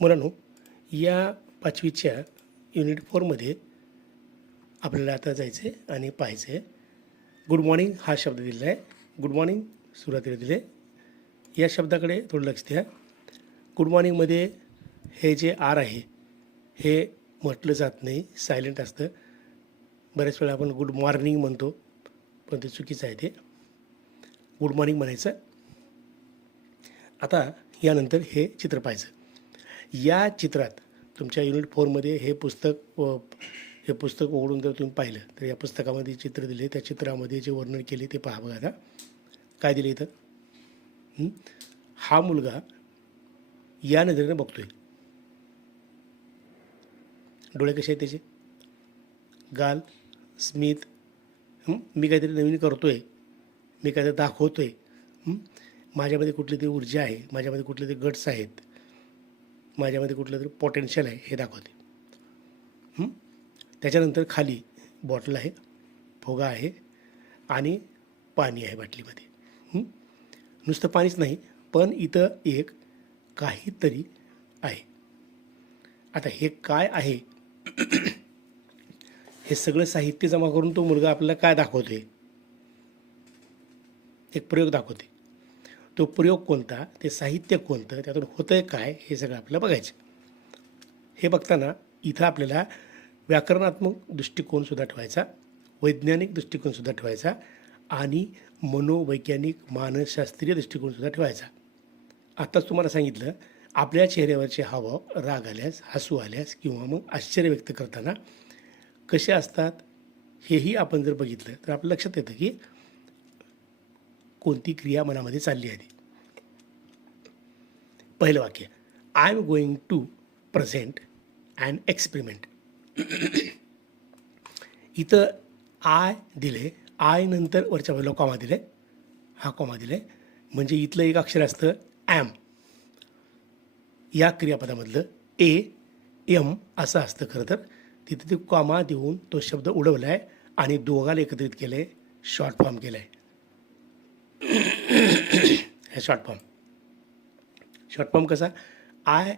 मुलांनो, या 5वीच्या युनिट 4मध्ये आपल्याला आता जायचं आहे आणि पाहायचं आहे. गुड मॉर्निंग हा शब्द दिलेला आहे. गुड मॉर्निंग सुरुवातीला दिले. या शब्दाकडे थोडं लक्ष द्या. गुड मॉर्निंगमध्ये हे जे आर आहे हे म्हटलं जात नाही, सायलेंट असतं. बऱ्याच वेळा आपण गुड मॉर्निंग म्हणतो, पण ते चुकीचं आहे. ते गुड मॉर्निंग म्हणायचं. आता यानंतर हे चित्र पाहायचं. या चित्रात तुमच्या युनिट 4मध्ये हे पुस्तक उघडून जर तुम्ही पाहिलं तर या पुस्तकामध्ये चित्र दिले, त्या चित्रामध्ये जे वर्णन केले ते पहा. बघा आता काय दिले इथं. हा मुलगा या नजरेने बघतोय. डोळे कसे आहेत त्याचे, गाल, स्मित. मी काहीतरी नवीन करतोय, मी काहीतरी दाखवतोय, माझ्यामध्ये कुठली तरी ऊर्जा आहे, माझ्यामध्ये कुठले तरी गट्स आहेत, माझ्यामध्ये कुठलं तरी पोटेन्शियल आहे हे दाखवते. त्याच्यानंतर खाली बॉटल आहे, फुगा आहे आणि पाणी आहे बाटलीमध्ये. नुसतं पाणीच नाही, पण इथं एक काहीतरी आहे. आता हे काय आहे हे सगळं साहित्य जमा करून तो मुलगा आपल्याला काय दाखवतोय, एक प्रयोग दाखवते. तो प्रयोग कोणता, ते साहित्य कोणतं, त्यातून होतंय काय, हे सगळं आपल्याला बघायचं. हे बघताना इथं आपल्याला व्याकरणात्मक दृष्टिकोनसुद्धा ठेवायचा, वैज्ञानिक दृष्टिकोनसुद्धा ठेवायचा आणि मनोवैज्ञानिक मानसशास्त्रीय दृष्टिकोनसुद्धा ठेवायचा. आत्ताच तुम्हाला सांगितलं, आपल्या चेहऱ्यावरचे हावभाव राग आल्यास, हसू आल्यास किंवा मग आश्चर्य व्यक्त करताना कसे असतात हेही आपण जर बघितलं तर आपल्या लक्षात येतं की कोणती क्रिया मनामध्ये चालली आहे. पहिलं वाक्य, I am going to present and experiment. इथं आय दिले, आय नंतर वरच्या बाजूला कॉमा दिले, हा कॉमा दिले म्हणजे इथलं एक अक्षर असतं ॲम. या क्रियापदामधलं एम असं असतं खरं तर. तिथे ते कॉमा देऊन तो शब्द उडवला आहे आणि दोघाला एकत्रित केलं आहे, शॉर्ट फॉर्म केला आहे. हे शॉर्ट फॉर्म कसा, आय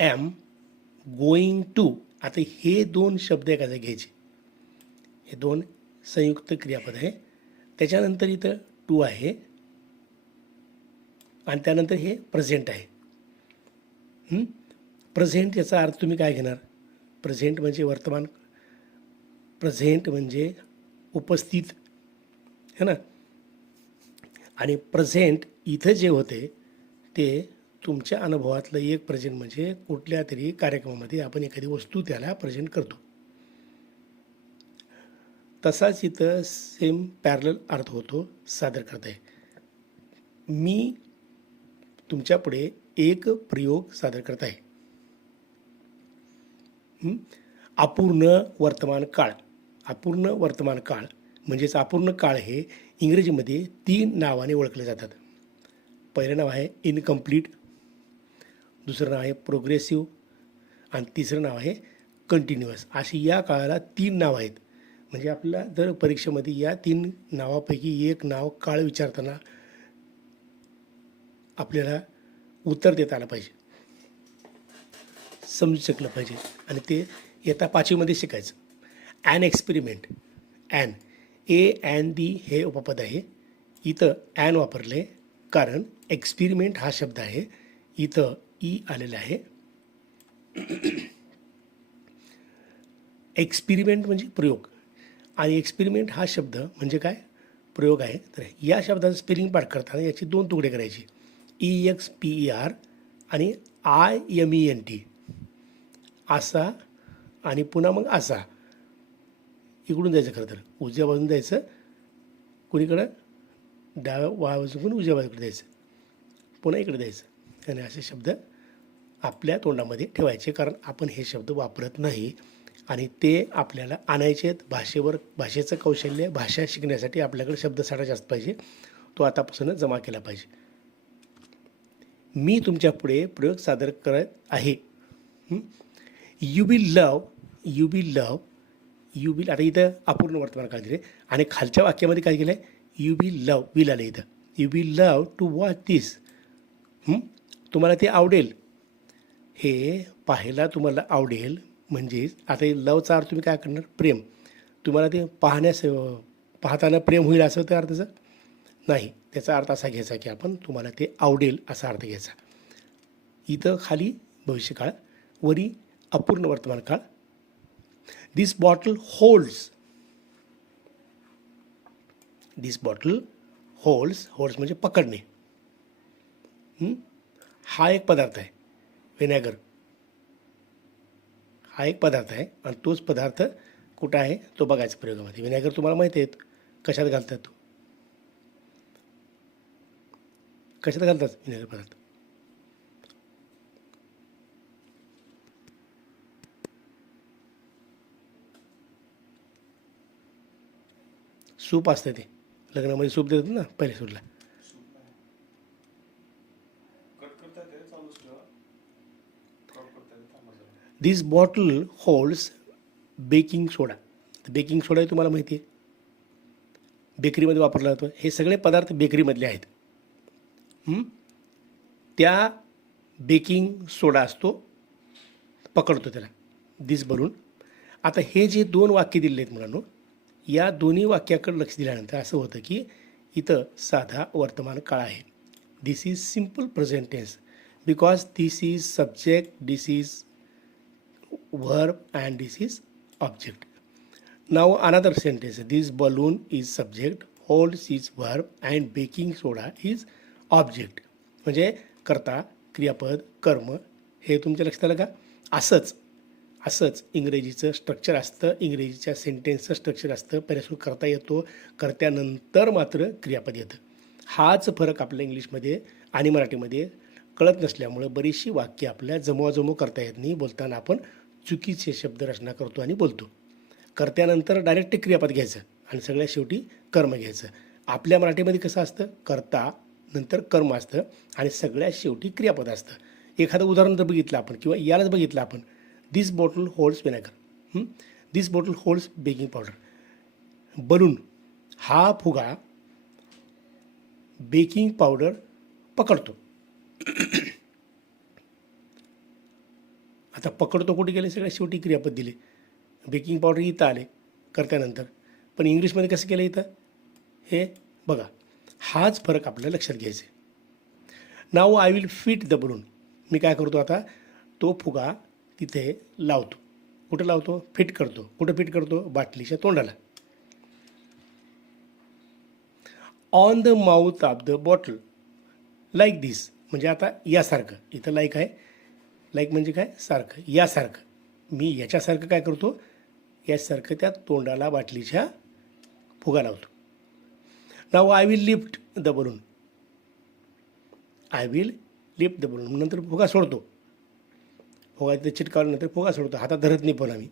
एम गोईंग टू. आता हे दोन शब्द एका जागी घ्यायचे, हे दोन संयुक्त क्रियापद आहे. त्याच्यानंतर इथं टू आहे आणि त्यानंतर हे प्रेझेंट आहे. प्रेझेंट याचा अर्थ तुम्ही काय घेणार, प्रेझेंट म्हणजे वर्तमान, प्रेझेंट म्हणजे उपस्थित है ना. आणि प्रेझेंट इथं जे होते ते तुमच्या अनुभवातलं एक प्रेझेंट म्हणजे कुठल्या तरी कार्यक्रमामध्ये आपण एखादी वस्तू त्याला प्रेझेंट करतो. तसाच इथं सेम पॅरलल अर्थ होतो, सादर करताय. मी तुमच्यापुढे एक प्रयोग सादर करत आहे. अपूर्ण वर्तमान काळ. अपूर्ण वर्तमान काळ म्हणजेच अपूर्ण काळ हे इंग्रजीमध्ये 3 नावाने ओळखले जातात. पहिलं नाव आहे इनकम्प्लीट, दुसरं नाव आहे प्रोग्रेसिव्ह आणि तिसरं नाव आहे कंटिन्युअस. अशी या काळाला 3 नावं आहेत. म्हणजे आपल्याला जर परीक्षेमध्ये या 3 नावापैकी एक नाव काळ विचारताना आपल्याला उत्तर देता आलं पाहिजे, समजू शकलं पाहिजे आणि ते येता 5वीमध्ये शिकायचं. ॲन एक्सपेरिमेंट, ॲन, A&D हे उपपद आहे. इथं ॲन वापरले कारण एक्सपेरिमेंट हा शब्द आहे, इथं ई आलेला आहे. एक्सपेरिमेंट म्हणजे प्रयोग आणि एक्सपेरिमेंट हा शब्द म्हणजे काय, प्रयोग आहे. तर या शब्दाचं स्पेलिंग पाठ करताना याचे 2 तुकडे करायचे, EXPER आणि IMENT. असा आणि पुन्हा मग असा. इकडून जायचं, खरं तर उजव्या बाजून जायचं, कुणीकडं डाव्या बाजूकडून उजव्या बाजूकडे जायचं, पुन्हा इकडे जायचं आणि असे शब्द आपल्या तोंडामध्ये ठेवायचे. कारण आपण हे शब्द वापरत नाही आणि ते आपल्याला आणायचे आहेत. भाषेचं कौशल्य, भाषा शिकण्यासाठी आपल्याकडे शब्दसाठा जास्त पाहिजे, तो आतापासूनच जमा केला पाहिजे. मी तुमच्या पुढे प्रयोग सादर करत आहे. यू विल लव. आता इथं अपूर्ण वर्तमान काळ दिले आणि खालच्या वाक्यामध्ये काय केलं आहे, यू विल लव, विल आलं इथं. You will love to watch this. तुम्हाला ते आवडेल, हे पाहायला तुम्हाला आवडेल. म्हणजेच आता लवचा अर्थ तुम्ही काय करणार, प्रेम. तुम्हाला ते पाहताना प्रेम होईल असं त्या अर्थाचं नाही. त्याचा अर्थ असा घ्यायचा की आपण तुम्हाला ते आवडेल असा अर्थ घ्यायचा. इथं खाली भविष्यकाळ, वरी अपूर्ण वर्तमान काळ. दिस बॉटल होल्ड्स. दिस बॉटल होल्ड्स. होल्ड्स म्हणजे पकडणे. हा एक पदार्थ आहे व्हिनेगर. हा एक पदार्थ आहे आणि तोच पदार्थ कुठं आहे तो बघायचा प्रयोगामध्ये. व्हिनेगर तुम्हाला माहिती आहेत कशात घालतात, तो कशात घालतात व्हिनेगर पदार्थ. सूप असतं ते लग्नामध्ये सूप देतात ना पहिले सूटला. दिस बॉटल होल्ड्स बेकिंग सोडा. बेकिंग सोडा तुम्हाला माहिती आहे बेकरीमध्ये वापरला जातो. हे सगळे पदार्थ बेकरीमधले आहेत. त्या बेकिंग सोडा असतो, पकडतो त्याला दिस बलून. आता हे जे दोन वाक्य दिलेले आहेत मुलांनो, या दोन्ही वाक्याकडे लक्ष दिल्यानंतर असं होतं की इथं साधा वर्तमान काळ आहे. This is simple present tense because this is subject, this is verb and this is object. Now another sentence. This balloon is subject, holds is verb and baking soda is object. म्हणजे कर्ता, क्रियापद, कर्म हे तुमच्या लक्षात आलं का. असंच इंग्रजीचं स्ट्रक्चर असतं. इंग्रजीच्या सेंटेन्सचं स्ट्रक्चर असतं. पहिल्यासून करता येतो, कर्त्यानंतर मात्र क्रियापद येतं. हाच फरक आपल्या इंग्लिशमध्ये आणि मराठीमध्ये कळत नसल्यामुळं बरीचशी वाक्य आपल्या जमवाजमव करता येत नाही. बोलताना आपण चुकीचे शब्द रचना करतो आणि बोलतो. कर्त्यानंतर डायरेक्ट क्रियापद घ्यायचं आणि सगळ्यात शेवटी कर्म घ्यायचं. आपल्या मराठीमध्ये कसं असतं, कर्ता नंतर कर्म असतं आणि सगळ्यात शेवटी क्रियापद असतं. एखादं उदाहरण जर बघितलं आपण किंवा यालाच बघितलं आपण, this bottle holds vinegar, this bottle holds baking powder. Balloon हा फुगा बेकिंग पावडर पकडतो. आता पकडतो कुठे गेले, सगळ्यात शेवटी क्रियापद दिले. बेकिंग पावडर इथं आले कर्त्यानंतर, पण इंग्लिशमध्ये कसं केलं इथं, हे बघा. हाच फरक आपल्याला लक्षात घ्यायचा आहे. Now I will fit the balloon. मी काय करतो आता, तो फुगा तिथे लावतो. कुठं लावतो, फिट करतो. कुठं फिट करतो, बाटलीच्या तोंडाला. On the mouth of the bottle like this. म्हणजे आता यासारखं, इथं लाईक आहे. लाईक म्हणजे काय, सारखं, यासारखं. मी याच्यासारखं काय करतो, यासारखं त्या तोंडाला बाटलीच्या फुगा लावतो. Now I will lift the balloon. I will lift the balloon. नंतर फुगा सोडतो. फुगा तिथे चिटकावल्यानंतर फुगा सोडतो. हातात धरत नाही पण आम्ही.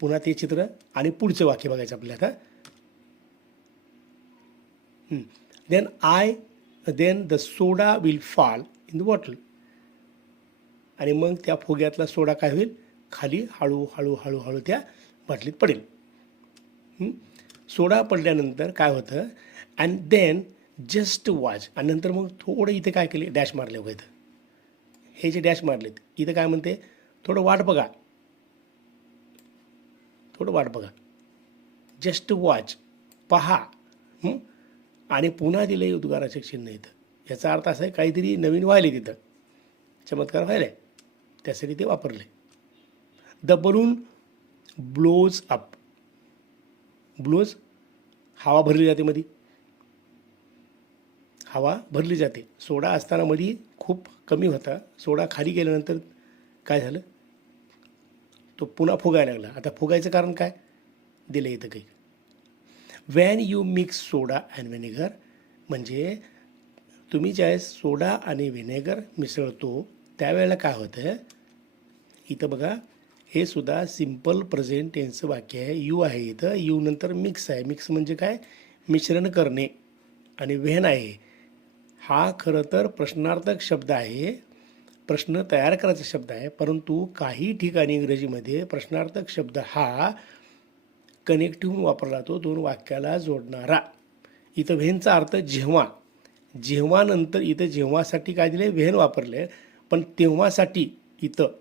पुन्हा ते चित्र आणि पुढचं वाक्य बघायचं आपल्याला आता. Then the soda will fall in the bottle. आणि मग त्या फुग्यातला सोडा काय होईल, खाली हळूहळू हळूहळू त्या बाटलीत पडेल. सोडा पडल्यानंतर काय होतं, अँड देन जस्ट वॉच. आणि नंतर मग थोडं इथे काय केले, डॅश मारले बघा. इथं हे जे डॅश मारलेत, इथं काय म्हणते, थोडं वाट बघा, थोडं वाट बघा. जस्ट वॉच, पहा. आणि पुन्हा दिलं उद्गाराचे चिन्ह इथं. याचा अर्थ असा आहे, काहीतरी नवीन व्हायले तिथं, चमत्कार व्हायला आहे, त्यासाठी ते वापरले. The balloon blows up. Blows हवा भरली जाते मध्ये, हवा भरली जाते. सोडा असताना मध्ये खूप कमी होता. सोडा खाली गेल्यानंतर काय झालं, तो पुन्हा फुगायला लागला. आता फुगायचं कारण काय दिलं इथं काही. Van you mix soda and vinegar. म्हणजे तुम्ही ज्यावेळेस सोडा आणि व्हिनेगर मिसळतो त्यावेळेला काय होतं, इथं बघा, हे सुद्धा सिम्पल प्रेझेंट टेन्सचं वाक्य आहे. यू आहे इथं, यू नंतर मिक्स आहे. मिक्स म्हणजे काय, मिश्रण करणे. आणि व्हेन आहे, हा खरं तर प्रश्नार्थक शब्द आहे, प्रश्न तयार करायचा शब्द आहे. परंतु काही ठिकाणी इंग्रजीमध्ये प्रश्नार्थक शब्द हा कनेक्टिव्ह वापरला तो दोन वाक्याला जोडणारा. इथं व्हेनचा अर्थ जेव्हा. जेव्हा नंतर इथं जेव्हासाठी काय दिले, व्हेन वापरले, पण तेव्हासाठी इथं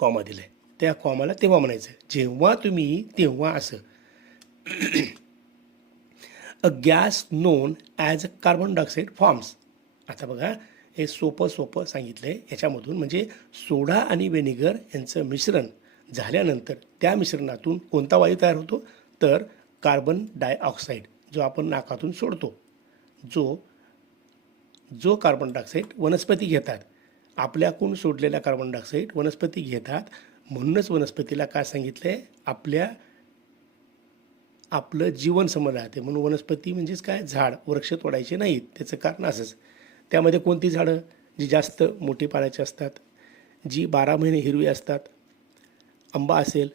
कॉमा दिले. त्या कॉमाला तेव्हा म्हणायचं, जेव्हा तुम्ही तेव्हा असं. A gas known as a carbon dioxide forms. आता बघा हे सोपं सांगितलं आहे. याच्यामधून म्हणजे सोडा आणि व्हिनेगर यांचं मिश्रण झाल्यानंतर त्या मिश्रणातून कोणता वायू तयार होतो, तर कार्बन डायऑक्साईड, जो आपण नाकातून सोडतो. जो कार्बन डायऑक्साईड वनस्पती घेतात. आपल्याकडून सोडलेला कार्बन डायऑक्साईड वनस्पती घेतात. म्हणूनच वनस्पतीला काय सांगितलं आहे, आपलं जीवन समोर राहते. म्हणून वनस्पती म्हणजेच काय, झाड, वृक्ष तोडायचे नाहीत. त्याचं कारण असंच. त्यामध्ये कोणती झाडं जी जास्त मोठी पाण्याची असतात, जी 12 महिने हिरवी असतात, आंबा असेल,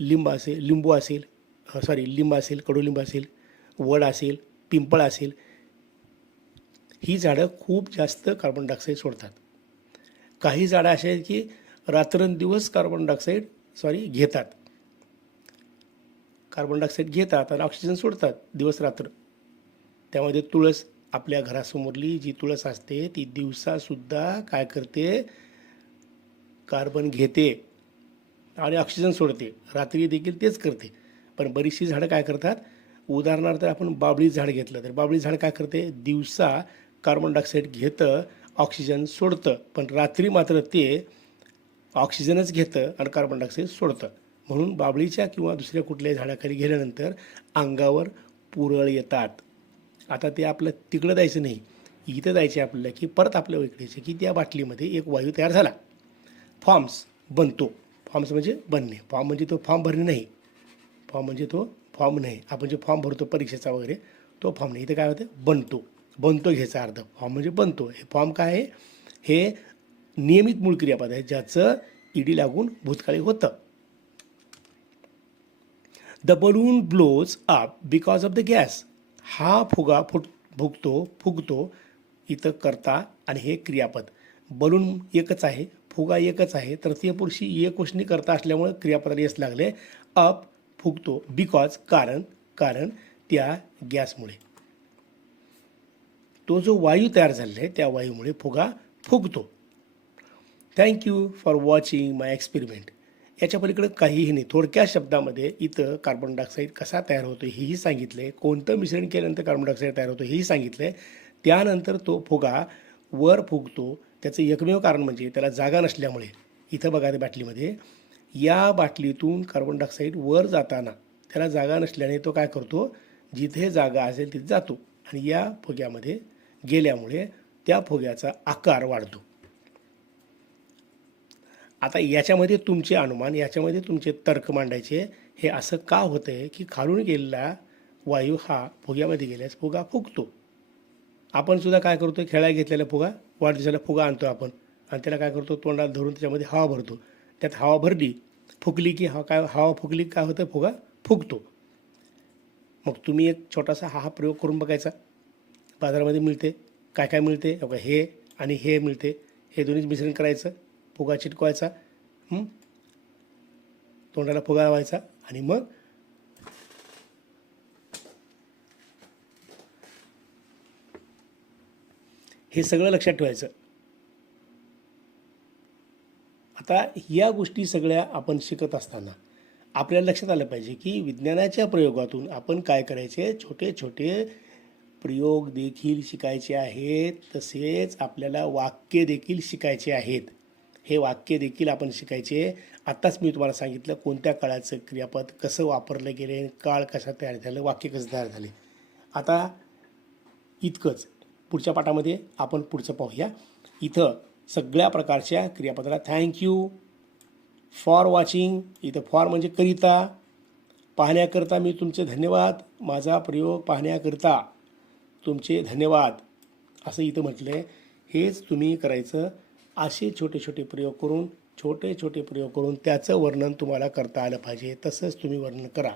लिंब असेल, कडुलिंब असेल, वड असेल, पिंपळ असेल, ही झाडं खूप जास्त कार्बन डायऑक्साईड सोडतात. काही झाडं अशी आहेत की रात्रंदिवस कार्बन डायऑक्साईड घेतात. कार्बन डायऑक्साईड घेतात आणि ऑक्सिजन सोडतात दिवस रात्र. त्यामध्ये तुळस, आपल्या घरासमोरली जी तुळस असते ती दिवसासुद्धा काय करते, कार्बन घेते आणि ऑक्सिजन सोडते. रात्री देखील तेच करते. पण बरीचशी झाडं काय करतात, उदाहरणार्थ आपण बाबळी झाड घेतलं तर बाबळी झाड काय करते, दिवसा कार्बन डायऑक्साईड घेतं, ऑक्सिजन सोडतं, पण रात्री मात्र ते ऑक्सिजनच घेतं आणि कार्बन डायऑक्साईड सोडतं. म्हणून बाबळीच्या किंवा दुसऱ्या कुठल्याही झाडाखाली गेल्यानंतर अंगावर पुरळ येतात. आता ते आपलं तिकडं जायचं नाही, इथं जायचं आपल्याला, की परत आपल्या इकडेचं की त्या बाटलीमध्ये एक वायू तयार झाला, फॉर्म्स बनतो. फॉर्म्स म्हणजे बनणे. फॉर्म म्हणजे तो फॉर्म भरणे नाही. फॉर्म नाही. आपण जे फॉर्म भरतो परीक्षेचा वगैरे, तो फॉर्म नाही. इथं काय होतं, बनतो घ्यायचा अर्थ. फॉर्म म्हणजे बनतो. हे फॉर्म काय आहे, हे नियमित मूळ क्रियापद आहे ज्याचं ईडी लागून भूतकाळी होतं. The balloon blows up because of the gas. हा फुगा फुगतो इथं करता आणि हे क्रियापद. बलून एकच आहे, फुगा एकच आहे, तृतीय पुरुषी एकवचनी करता असल्यामुळे क्रियापदाला येस लागले. अप फुगतो, बिकॉज कारण त्या गॅसमुळे. तो जो वायू तयार झालेला आहे त्या वायूमुळे फुगा फुगतो. Thank you for watching my experiment. याच्या पलीकडे काहीही नाही. थोडक्या शब्दामध्ये इथं कार्बन डायऑक्साईड कसा तयार होतो हेही सांगितलं आहे. कोणतं मिश्रण केल्यानंतर कार्बन डायऑक्साईड तयार होतो हेही सांगितलं आहे. त्यानंतर तो फुगा वर फुगतो. त्याचं एकमेव कारण म्हणजे त्याला जागा नसल्यामुळे. इथं बघा त्या बाटलीमध्ये, या बाटलीतून कार्बन डायऑक्साईड वर जाताना त्याला जागा नसल्याने तो काय करतो, जिथे जागा असेल तिथे जातो आणि या फुग्यामध्ये गेल्यामुळे त्या फुग्याचा आकार वाढतो. आता याच्यामध्ये तुमचे अनुमान, याच्यामध्ये तुमचे तर्क मांडायचे. हे असं का होतं आहे की खालून गेलेला वायू हा फुग्यामध्ये गेल्यास फुगा फुगतो. आपण सुद्धा काय करतो, खेळायला घेतलेला फुगा, वाढदिवसाला फुगा आणतो आपण आणि त्याला काय करतो, तोंडाला धरून त्याच्यामध्ये हवा भरतो. त्यात हवा भरली, फुगली की हवा फुगली काय होतं, फुगा फुगतो. मग तुम्ही एक छोटासा हा प्रयोग करून बघायचा. बाजारामध्ये मिळते, काय मिळते, हे आणि हे मिळते. हे दोन्ही मिश्रण करायचं, फुगा चिटकवायचा, तोंडाला फुगा लावायचा आणि मग हे सगळं लक्षात ठेवायचं. आता या गोष्टी सगळ्या आपण शिकत असताना आपल्याला लक्षात आलं पाहिजे की विज्ञानाच्या प्रयोगातून आपण काय करायचे, छोटे छोटे प्रयोग देखील शिकायचे आहेत. तसेच आपल्याला वाक्य देखील शिकायचे आहेत. हे वाक्य देखील आपण शिकायचे. आत्ताच मी तुम्हाला सांगितलं कोणत्या काळाचं क्रियापद कसं वापरलं गेले, काळ कसा तयार झालं, वाक्य कसं तयार झाले. आता इतकंच. पुढच्या पाठामध्ये आपण पुढचं पाहूया. इथं सगळ्या प्रकारच्या क्रियापदाला थँक्यू फॉर वॉचिंग. इथं फॉर म्हणजे करिता, पाहण्याकरता मी तुमचे धन्यवाद, माझा प्रयोग पाहण्याकरता तुमचे धन्यवाद असं इथं म्हटलं आहे. हेच तुम्ही करायचं. असे छोटे छोटे प्रयोग करून त्याचं वर्णन तुम्हाला करता आलं पाहिजे. तसंच तुम्ही वर्णन करा.